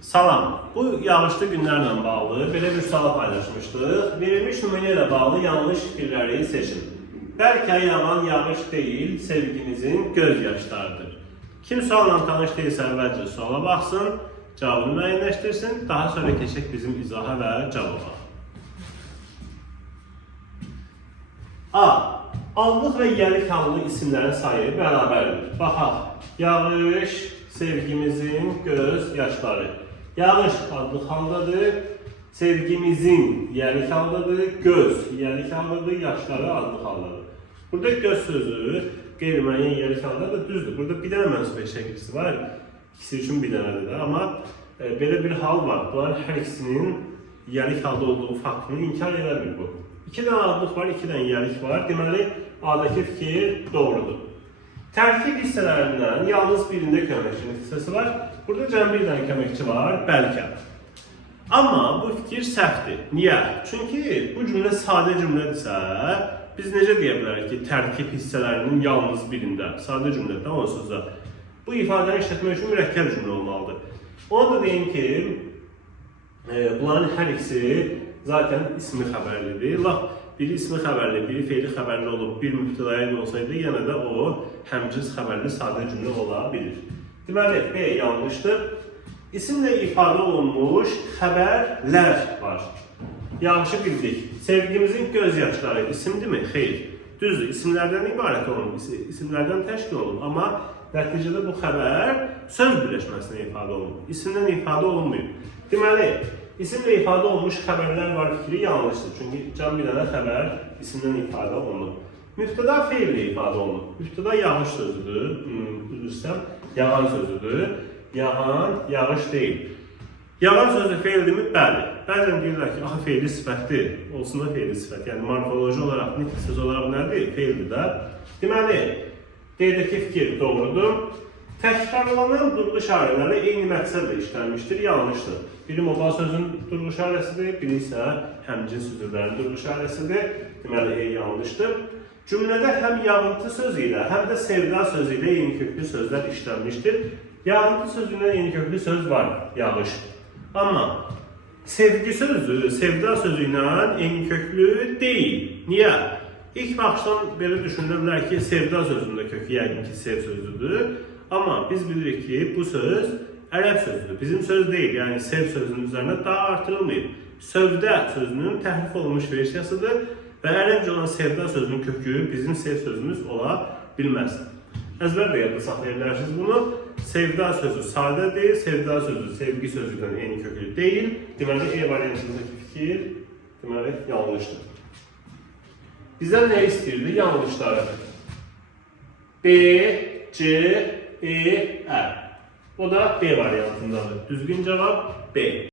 Salam. Bu yağışlı günlerle bağlı belə bir sual paylaşmışdıq. Verilmiş nümunə ilə bağlı yanlış fikirləri seçin. Bəlkə yağan yağış deyil, sevgimizin göz yaşlarıdır. Kim sualla tanış deyilsə əvvəlcə suala baxsın, cavabını müəyyənləşdirsin, daha sonra keçək bizim izaha və cavaba. A. Anlıq və yəlik hallı isimlərin sayı bərabərdir. Baxaq. Yağış, sevgimizin göz yaşları. Yağış adlı haldadır, sevgimizin yəlik haldadır, göz yəlik haldadır, yaşları adlı haldadır. Burada göz sözü qeyri-müəyyən yəlik haldadır, düzdür. Burada bir dənə mənsub şəklisi var, ikisi üçün bir dənədir də. Amma belə bir hal var, bunların hər ikisinin yəlik halda olduğu faktını inkar edəmir bu. İki dənə adlıq var, iki dənə yəlik var. Deməli, A'dakı fikir doğrudur. Tərkib hissələrindən yalnız birində köməkçi hissəsi var. Burada cəmi bir dənə köməkçi var, bəlkə. Amma bu fikir səhvdir. Niyə? Çünki bu cümlə sadə cümlədirsə, biz necə deyə bilərik ki, tərkib hissələrinin yalnız birində, sadə cümlədə onsuz da bu ifadəni işlətmək üçün mürəkkəb cümlə olmalıdır. Onu da deyim ki, bunların hər ikisi zaten ismi xəbərlidir. Biri ismi xəbərli, biri feili xəbərli olub, bir mübtədaya olsaydı, yenə də o həmcins xəbərli sadə cümlə ola bilir. Deməli, B yanlışdır. İsimlə ifadə olunmuş xəbərlər var. Yanlışı bildik. Sevgimizin göz yaşları isimdir mi? Xeyr. Düzdür, isimlərdən ibarət olunur, isimlərdən təşkil olunur. Amma nəticədə bu xəbər söz birləşməsinə ifadə olunur. İsimdən ifadə olunmuyor. Deməli, İsimlə ifadə olunmuş xəbərlər var fikri yanlışdır. Çünki can bir dənə xəbər isimdən ifadə olunur. Mübtəda feillə ifadə olunur. Mübtəda yağış sözüdür. Üzrüstəm, yağan sözüdür. Yağan, yağış deyil. Yağan sözü feildirmi? Bəli. Bəzən deyirlər ki, axı feilli sifətdir. Olsun da feilli sifət. Yəni morfoloji olaraq, nitq söz olaraq nədir? Feildir də. Deməli, D'dəki fikir doğrudur. Təkrarlanan durğu işarələri eyni məqsədlə işlənmişdir, yanlışdır. Biri modal sözün durğu işarəsidir, biri isə həmcins sözlərin durğu işarəsidir. Deməli, yanlışdır. Cümlədə həm yağıntı sözü ilə, həm də sevda sözü ilə eyni köklü sözlər işlənmişdir. Yağıntı sözündən eyni köklü söz var, yağış. Amma sevgi sözü, sevda sözü ilə eyni köklü deyil. Niyə? İlk baxışdan belə düşünülə bilər ki, sevda sözündə kökü yəqin ki, sev sözüdür. Amma biz bilirik ki, bu söz ərəb sözüdür. Bizim söz deyil, yəni sev sözünün üzərinə daha artırılmayıb. Sövdə sözünün təhrif olunmuş versiyasıdır və ərəbcə olan sevda sözünün kökü bizim sev sözümüz ola bilməz. Əzbərlə yadda saxlaya bilərsiniz bunu. Sevda sözü sadədir, sevda sözü sevgi sözündən eyni köklü deyil. Deməli, E variantındakı fikir deməli, yanlışdır. Bizdən nə istəyirdi? Yanlışları. B, C, E, Ə. O da B variantındadır. Düzgün cavab B.